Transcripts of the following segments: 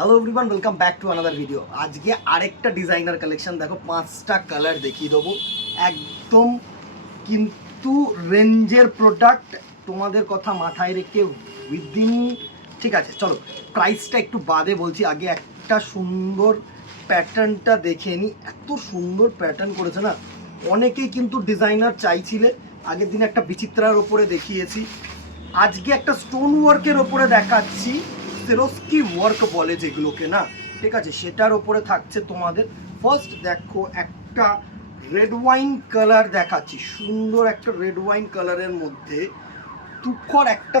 Hello everyone, welcome back to another video. আজকে আরেকটা designer collection দেখো, 5টা কালার দেখিয়ে দেবো একদম কিন্তু রেঞ্জের প্রোডাক্ট, তোমাদের কথা মাথায় রেখে উইদিন। ঠিক আছে, চলো প্রাইসটা একটু বাদে বলছি, আগে একটা সুন্দর প্যাটার্নটা দেখে নিই। এত সুন্দর প্যাটার্ন করেছে না, অনেকেই কিন্তু ডিজাইনার চাইছিলে। আগের দিন একটা বিচিত্রার ওপরে দেখিয়েছি, আজকে একটা স্টোন ওয়ার্কের ওপরে দেখাচ্ছি। সেরোস্কি ওয়ার্ক বলে যেগুলোকে, না ঠিক আছে, সেটার ওপরে থাকছে তোমাদের। ফার্স্ট দেখো একটা রেড ওয়াইন কালার দেখাচ্ছি, সুন্দর একটা রেড ওয়াইন কালারের মধ্যে তুখর একটা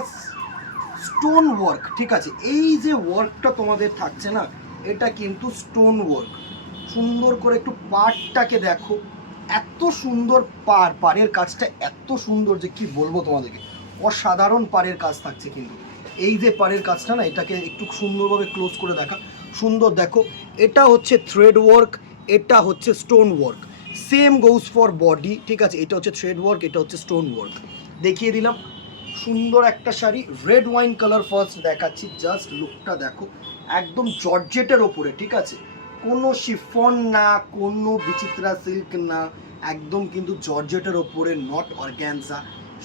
স্টোন ওয়ার্ক। ঠিক আছে, এই যে ওয়ার্কটা তোমাদের থাকছে না, এটা কিন্তু স্টোন ওয়ার্ক। সুন্দর করে একটু পাড়টাকে দেখো, এত সুন্দর পাড়ের কাজটা এত সুন্দর যে কি বলবো তোমাদেরকে, অসাধারণ পাড়ের কাজ থাকছে। কিন্তু এই যে পাড়ের কাজটা না, এটাকে একটু সুন্দরভাবে ক্লোজ করে দেখা, সুন্দর দেখো। এটা হচ্ছে থ্রেড ওয়ার্ক, এটা হচ্ছে stone work, same goes for body. ঠিক আছে, এটা হচ্ছে থ্রেড ওয়ার্ক, এটা হচ্ছে স্টোন ওয়ার্ক। দেখিয়ে দিলাম সুন্দর একটা sari, red wine colour. First দেখাচ্ছি, জাস্ট লুকটা দেখো, একদম জর্জেটের ওপরে। ঠিক আছে, কোনো শিফন না, কোনো বিচিত্রা সিল্ক না, একদম কিন্তু জর্জেটের ওপরে, নট অর্গ্যানজা।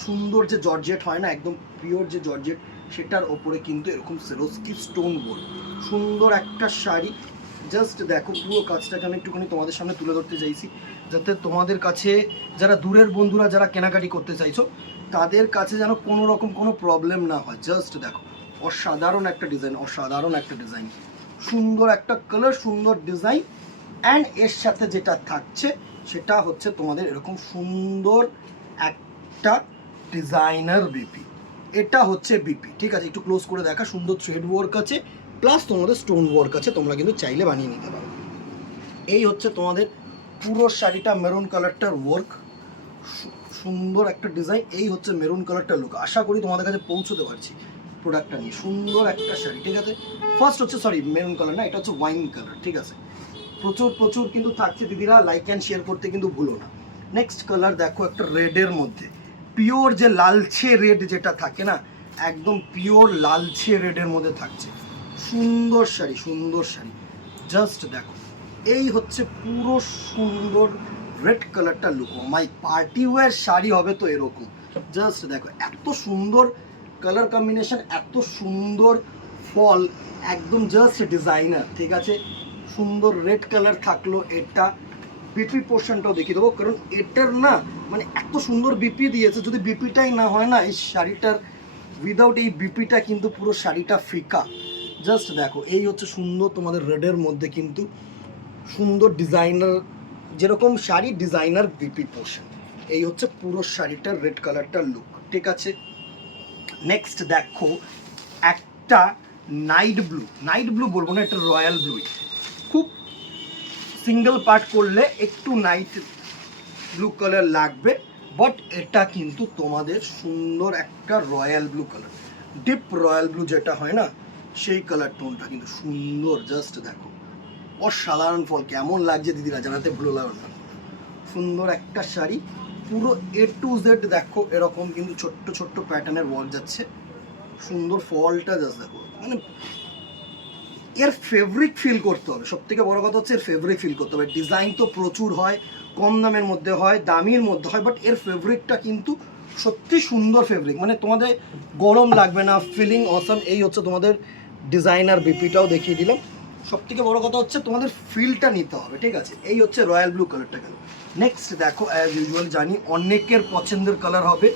সুন্দর যে জর্জেট হয় না, একদম পিওর যে জর্জেট, সেটার ওপরে কিন্তু এরকম সেরোস্কি স্টোন ওয়ার্ক। সুন্দর একটা শাড়ি, জাস্ট দেখো পুরো কাজটাকে আমি একটুখানি তোমাদের সামনে তুলে ধরতে চাইছি, যাতে তোমাদের কাছে যারা দূরের বন্ধুরা যারা কেনাকাটি করতে চাইছো, তাদের কাছে যেন কোনো রকম কোনো প্রবলেম না হয়। জাস্ট দেখো, অসাধারণ একটা ডিজাইন, অসাধারণ একটা ডিজাইন, সুন্দর একটা কালার, সুন্দর ডিজাইন। অ্যান্ড এর সাথে যেটা থাকছে সেটা হচ্ছে তোমাদের এরকম সুন্দর একটা ডিজাইনার বিপি। এটা হচ্ছে বিপি। ঠিক আছে, একটু ক্লোজ করে দেখা, সুন্দর থ্রেড ওয়ার্ক আছে, প্লাস তোমাদের স্টোন ওয়ার্ক আছে, তোমরা কিন্তু চাইলে বানিয়ে নিতে পারো। এই হচ্ছে তোমাদের পুরো শাড়িটা, মেরুন কালারটার ওয়ার্ক, সুন্দর একটা ডিজাইন। এই হচ্ছে মেরুন কালারটার লুক। আশা করি তোমাদের কাছে পৌঁছতে পারছি প্রোডাক্টটা নিয়ে। সুন্দর একটা শাড়ি। ঠিক আছে, ফার্স্ট হচ্ছে মেরুন কালার না, এটা হচ্ছে ওয়াইন কালার। ঠিক আছে, প্রচুর প্রচুর কিন্তু থাকছে দিদিরা, লাইক অ্যান্ড শেয়ার করতে কিন্তু ভুলো না। নেক্সট কালার দেখো, একটা রেডের মধ্যে পিওর যে লালচে রেড যেটা থাকে না, একদম পিওর লালচে রেডের মধ্যে থাকছে। সুন্দর শাড়ি, সুন্দর শাড়ি, জাস্ট দেখো। এই হচ্ছে পুরো সুন্দর রেড কালারটা লুক। মাই পার্টি ওয়্যার শাড়ি হবে তো এরকম। জাস্ট দেখো, এত সুন্দর কালার কম্বিনেশন, এত সুন্দর ফল, একদম জাস্ট ডিজাইনার। ঠিক আছে, সুন্দর রেড কালার থাকলো। এটা বিপি পোর্শনটাও দেখিয়ে দেবো, কারণ এটার না মানে এত সুন্দর বিপি দিয়েছে, যদি বিপিটাই না হয় না এই শাড়িটার, উইদাউট এই বিপিটা কিন্তু পুরো শাড়িটা ফিকা। জাস্ট দেখো, এই হচ্ছে সুন্দর তোমাদের রেডের মধ্যে কিন্তু সুন্দর ডিজাইনার, যেরকম শাড়ি ডিজাইনার বিপি পোর্শন। এই হচ্ছে পুরো শাড়িটার রেড কালারটার লুক। ঠিক আছে, নেক্সট দেখো একটা নাইট ব্লু, নাইট ব্লু বলবো না, এটা রয়্যাল ব্লু। খুব সিঙ্গেল পার্ট করলে একটু নাইট ব্লু কালার লাগবে, বাট এটা কিন্তু তোমাদের সুন্দর একটা royal blue colour, deep royal blue যেটা হয় না, সেই কালার টোনটা কিন্তু সুন্দর। জাস্ট দেখো, অসাধারণ ফল, কেমন লাগছে দিদিরা জানাতে ভুলো লাগবে না। সুন্দর একটা শাড়ি, পুরো এ টু জেড দেখো, এরকম কিন্তু ছোট্ট ছোট্ট প্যাটার্নের ওয়ার্ক যাচ্ছে। সুন্দর ফলটা জাস্ট দেখো, মানে এর ফেব্রিক ফিল করতে হবে। সব থেকে বড় কথা হচ্ছে এর ফেব্রিক ফিল করতে হবে। ডিজাইন তো প্রচুর হয়, কম দামের মধ্যে হয়, দামির মধ্যে হয়, বাট এর ফেব্রিকটা কিন্তু সত্যি সুন্দর ফেব্রিক, মানে তোমাদের গরম লাগবে না, ফিলিং অসাম। এই হচ্ছে তোমাদের ডিজাইনার বিপিটাও দেখিয়ে দিলাম। সব থেকে বড় কথা হচ্ছে তোমাদের ফিলটা নিতে হবে। ঠিক আছে, এই হচ্ছে রয়্যাল ব্লু কালারটা গেল। নেক্সট দেখো, অ্যাজ ইউজুয়াল জানি অনেকের পছন্দের কালার হবে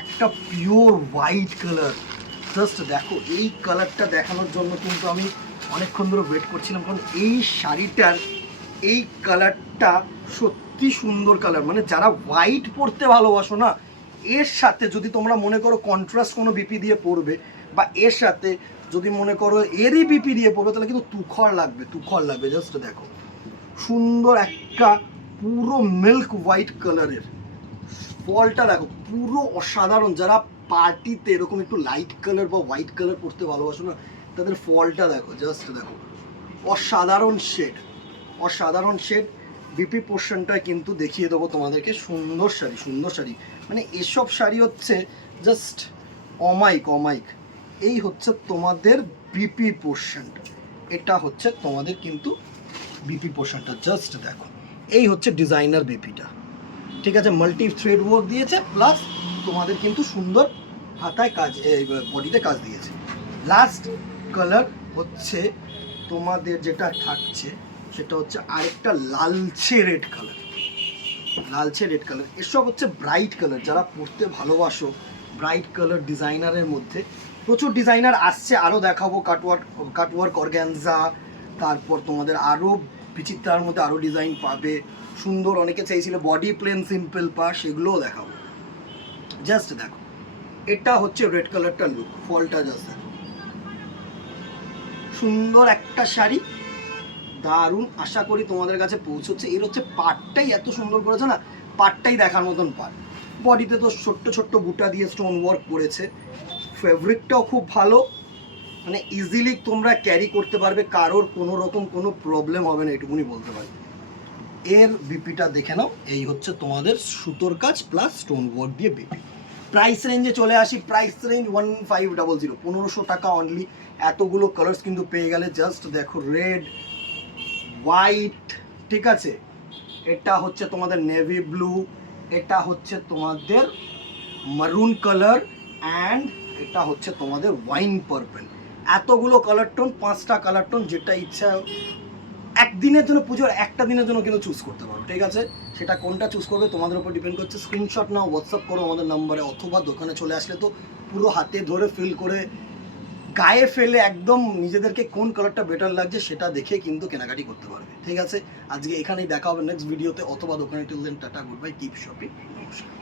একটা পিওর হোয়াইট কালার। জাস্ট দেখো, এই কালারটা দেখানোর জন্য কিন্তু আমি অনেকক্ষণ ধরে ওয়েট করছিলাম, কারণ এই শাড়িটার এই কালারটা সত্যি সুন্দর কালার। মানে যারা হোয়াইট পরতে ভালোবাসো না, এর সাথে যদি তোমরা মনে করো কন্ট্রাস্ট কোনো বিপি দিয়ে পরবে, বা এর সাথে যদি মনে করো এরই বিপি দিয়ে পরবে, তাহলে কিন্তু তুখর লাগবে, তুখর লাগবে। জাস্ট দেখো, সুন্দর একটা পুরো মিল্ক হোয়াইট কালারের ফলটা দেখো, পুরো অসাধারণ। যারা পার্টিতে এরকম একটু লাইট কালার বা হোয়াইট কালার পরতে ভালোবাসো না, তাদের ফলটা দেখো, জাস্ট দেখো, অসাধারণ শেড, অসাধারণ শেড। বিপি পোর্শনটা কিন্তু দেখিয়ে দেবো তোমাদেরকে। সুন্দর শাড়ি, সুন্দর শাড়ি, মানে এসব শাড়ি হচ্ছে জাস্ট অমাইক, অমাইক। এই হচ্ছে তোমাদের বিপি পোর্শনটা। এটা হচ্ছে তোমাদের কিন্তু বিপি পোর্শনটা, জাস্ট দেখো এই হচ্ছে ডিজাইনার বিপিটা, ঠিক আছে, মাল্টি থ্রেড ওয়ার্ক দিয়েছে, প্লাস তোমাদের কিন্তু সুন্দর হাতায় কাজ, বডিতে কাজ দিয়েছে। লাস্ট কালার হচ্ছে তোমাদের যেটা থাকছে সেটা হচ্ছে আরেকটা লালচে রেড কালার, লালচে রেড কালার। এসব হচ্ছে ব্রাইট কালার, যারা পরতে ভালোবাসো ব্রাইট কালার ডিজাইনারের মধ্যে প্রচুর ডিজাইনার আসছে, আরও দেখাবো কাটওয়ার্ক অর্গ্যানজা, তারপর তোমাদের আরও বিচিত্রার মধ্যে আরও ডিজাইন পাবে সুন্দর, অনেকে চাইছিল বডি প্লেন সিম্পল পা, সেগুলোও দেখাবো। জাস্ট দেখো এটা হচ্ছে রেড কালারটা লুক, ফলটা জাস্ট দেখো, সুন্দর একটা শাড়ি, দারুণ। আশা করি তোমাদের কাছে পৌঁছচ্ছে। এর হচ্ছে পাটটাই এত সুন্দর করেছে না, পাটটাই দেখার মতন পাট, বডিতে তো ছোট্ট ছোট্ট বুটা দিয়ে স্টোন ওয়ার্ক করেছে, ফেব্রিকটাও খুব ভালো, মানে ইজিলি তোমরা ক্যারি করতে পারবে, কারোর কোনো রকম কোনো প্রবলেম হবে না, এটুকুনি বলতে পারি। এর বিপিটা দেখে নাও, এই হচ্ছে তোমাদের সুতোর কাজ প্লাস স্টোন ওয়ার্ক দিয়ে বিপি। প্রাইস রেঞ্জে চলে আসি, প্রাইস রেঞ্জ 1500, 1500 টাকা অনলি। এতগুলো কালার্স কিন্তু পেয়ে গেলে, জাস্ট দেখো রেড, হোয়াইট, ঠিক আছে, এটা হচ্ছে তোমাদের নেভি ব্লু, এটা হচ্ছে তোমাদের মারুন কালার, অ্যান্ড এটা হচ্ছে তোমাদের ওয়াইন পার্পল। এতগুলো কালার টোন, 5টা কালার টোন, যেটা ইচ্ছা একদিনের জন্য, পুজোর একটা দিনের জন্য কিন্তু চুজ করতে পারো, ঠিক আছে। সেটা কোনটা চুজ করবে তোমাদের উপর ডিপেন্ড করছে। স্ক্রিনশট নাও, হোয়াটসঅ্যাপ করো আমাদের নাম্বারে, অথবা দোকানে চলে আসলে তো পুরো হাতে ধরে ফিল করে গায়ে ফেলে একদম নিজেদেরকে কোন কালারটা বেটার লাগছে সেটা দেখে কিন্তু কেনাকাটি করতে পারবে, ঠিক আছে। আজকে এখানেই দেখা হবে নেক্সট ভিডিওতে, অথবা দোকানে। Till then tata, good bye, keep shopping, নমস্কার।